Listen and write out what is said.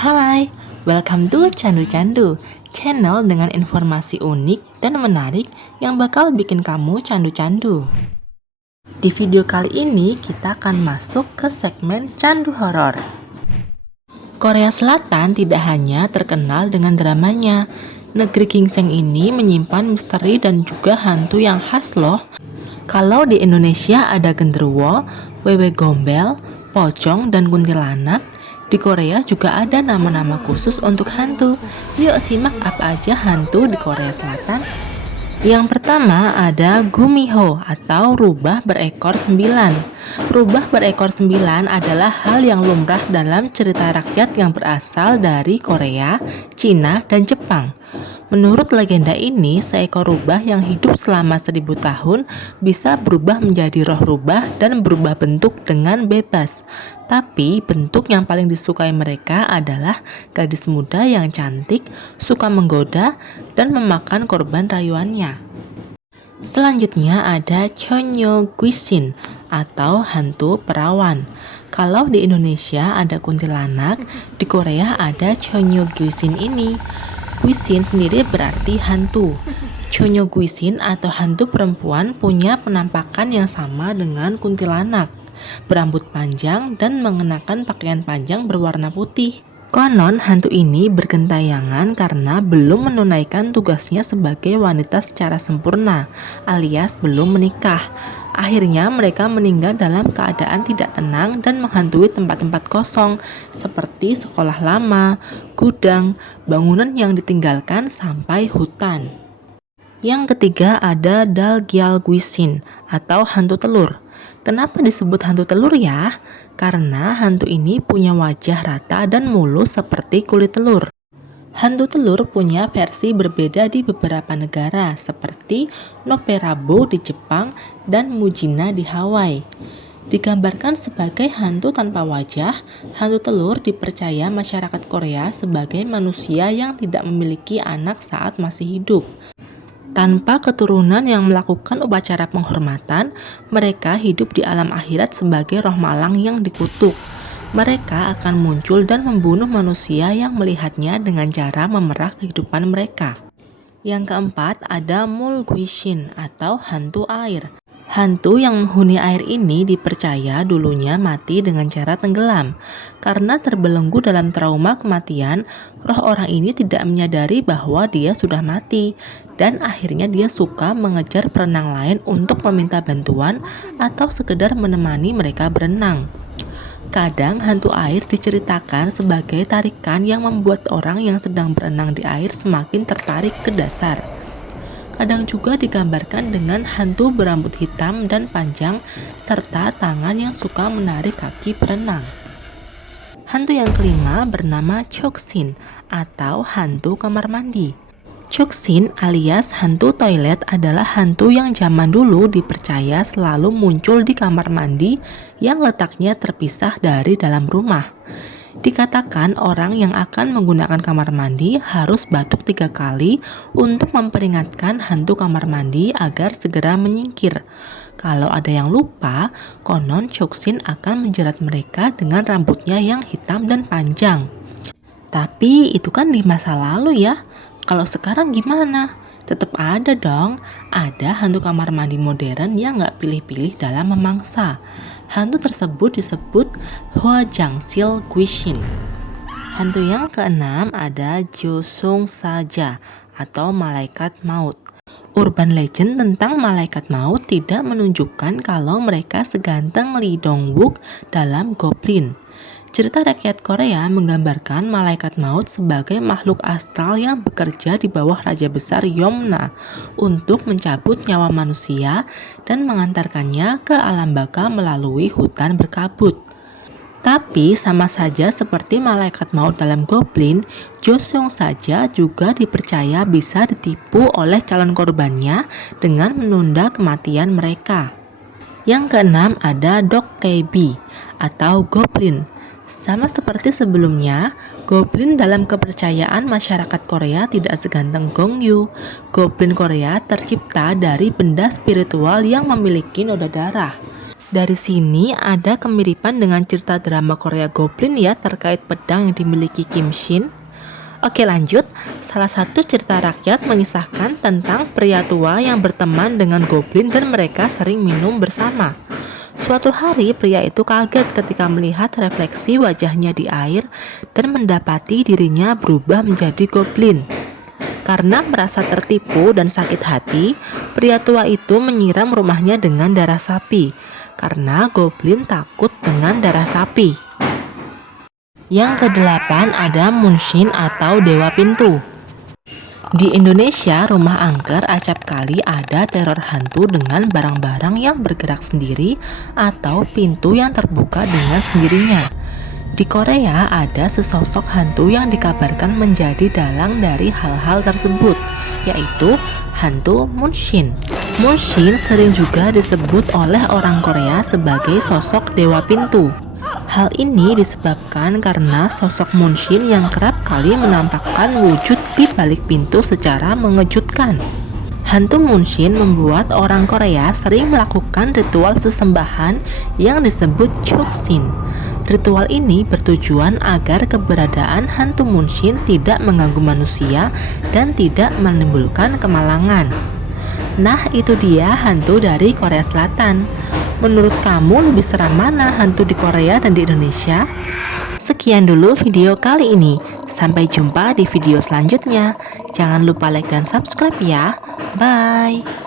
Hai, welcome to Candu Candu, channel dengan informasi unik dan menarik yang bakal bikin kamu candu-candu. Di video kali ini kita akan masuk ke segmen candu horor. Korea Selatan tidak hanya terkenal dengan dramanya. Negeri ginseng ini menyimpan misteri dan juga hantu yang khas loh. Kalau di Indonesia ada genderuwo, wewe gombel, pocong, dan kuntilanak, di Korea juga ada nama-nama khusus untuk hantu. Yuk simak apa aja hantu di Korea Selatan. Yang pertama ada Gumiho atau rubah berekor 9. Rubah berekor 9 adalah hal yang lumrah dalam cerita rakyat yang berasal dari Korea, Cina, dan Jepang. Menurut legenda ini, seekor rubah yang hidup selama 1000 tahun bisa berubah menjadi roh rubah dan berubah bentuk dengan bebas. Tapi bentuk yang paling disukai mereka adalah gadis muda yang cantik, suka menggoda, dan memakan korban rayuannya. Selanjutnya ada Chonyo Guisin atau hantu perawan. Kalau di Indonesia ada kuntilanak, di Korea ada Chonyo Guisin ini. Guisin sendiri berarti hantu. Chonyo Guisin atau hantu perempuan punya penampakan yang sama dengan kuntilanak, berambut panjang dan mengenakan pakaian panjang berwarna putih. Konon hantu ini bergentayangan karena belum menunaikan tugasnya sebagai wanita secara sempurna, alias belum menikah. Akhirnya mereka meninggal dalam keadaan tidak tenang dan menghantui tempat-tempat kosong seperti sekolah lama, gudang, bangunan yang ditinggalkan sampai hutan. Yang ketiga ada Dalgyalguisin atau hantu telur. Kenapa disebut hantu telur ya? Karena hantu ini punya wajah rata dan mulus seperti kulit telur. Hantu telur punya versi berbeda di beberapa negara seperti Noperabo di Jepang dan Mujina di Hawaii. Digambarkan sebagai hantu tanpa wajah, hantu telur dipercaya masyarakat Korea sebagai manusia yang tidak memiliki anak saat masih hidup. Tanpa keturunan yang melakukan upacara penghormatan, mereka hidup di alam akhirat sebagai roh malang yang dikutuk. Mereka akan muncul dan membunuh manusia yang melihatnya dengan cara memerah kehidupan mereka. Yang keempat ada Mulguishin atau hantu air. Hantu yang menghuni air ini dipercaya dulunya mati dengan cara tenggelam. Karena terbelenggu dalam trauma kematian, roh orang ini tidak menyadari bahwa dia sudah mati. Dan akhirnya dia suka mengejar perenang lain untuk meminta bantuan atau sekedar menemani mereka berenang. Kadang hantu air diceritakan sebagai tarikan yang membuat orang yang sedang berenang di air semakin tertarik ke dasar. Kadang juga digambarkan dengan hantu berambut hitam dan panjang serta tangan yang suka menarik kaki berenang. Hantu yang kelima bernama Choksin atau hantu kamar mandi. Choksin alias hantu toilet adalah hantu yang zaman dulu dipercaya selalu muncul di kamar mandi yang letaknya terpisah dari dalam rumah. Dikatakan orang yang akan menggunakan kamar mandi harus batuk 3 kali untuk memperingatkan hantu kamar mandi agar segera menyingkir. Kalau ada yang lupa, konon Choksin akan menjerat mereka dengan rambutnya yang hitam dan panjang. Tapi itu kan di masa lalu ya. Kalau sekarang gimana? Tetap ada dong. Ada hantu kamar mandi modern yang gak pilih-pilih dalam memangsa. Hantu tersebut disebut Hwajangsil Guishin. Hantu yang keenam ada Josung Saja atau malaikat maut. Urban legend tentang malaikat maut tidak menunjukkan kalau mereka seganteng Lee Dong-wook dalam Goblin. Cerita rakyat Korea menggambarkan malaikat maut sebagai makhluk astral yang bekerja di bawah Raja Besar Yomna untuk mencabut nyawa manusia dan mengantarkannya ke alam baka melalui hutan berkabut. Tapi sama saja seperti malaikat maut dalam Goblin, Joseon saja juga dipercaya bisa ditipu oleh calon korbannya dengan menunda kematian mereka. Yang keenam ada Doktaebi atau Goblin. Sama seperti sebelumnya, Goblin dalam kepercayaan masyarakat Korea tidak seganteng Gongyu. Goblin Korea tercipta dari benda spiritual yang memiliki noda darah. Dari sini ada kemiripan dengan cerita drama Korea Goblin ya terkait pedang yang dimiliki Kim Shin. Oke lanjut, salah satu cerita rakyat mengisahkan tentang pria tua yang berteman dengan goblin dan mereka sering minum bersama. Suatu hari pria itu kaget ketika melihat refleksi wajahnya di air dan mendapati dirinya berubah menjadi goblin. Karena merasa tertipu dan sakit hati, pria tua itu menyiram rumahnya dengan darah sapi karena goblin takut dengan darah sapi. Yang kedelapan ada Munshin atau Dewa Pintu. Di Indonesia, rumah angker acap kali ada teror hantu dengan barang-barang yang bergerak sendiri atau pintu yang terbuka dengan sendirinya. Di Korea ada sesosok hantu yang dikabarkan menjadi dalang dari hal-hal tersebut, yaitu hantu Munshin. Munshin sering juga disebut oleh orang Korea sebagai sosok dewa pintu. Hal ini disebabkan karena sosok Munshin yang kerap kali menampakkan wujud di balik pintu secara mengejutkan. Hantu Munshin membuat orang Korea sering melakukan ritual sesembahan yang disebut Choksin. Ritual ini bertujuan agar keberadaan hantu Munshin tidak mengganggu manusia dan tidak menimbulkan kemalangan. Nah, itu dia hantu dari Korea Selatan. Menurut kamu lebih seram mana, hantu di Korea dan di Indonesia? Sekian dulu video kali ini. Sampai jumpa di video selanjutnya. Jangan lupa like dan subscribe ya. Bye.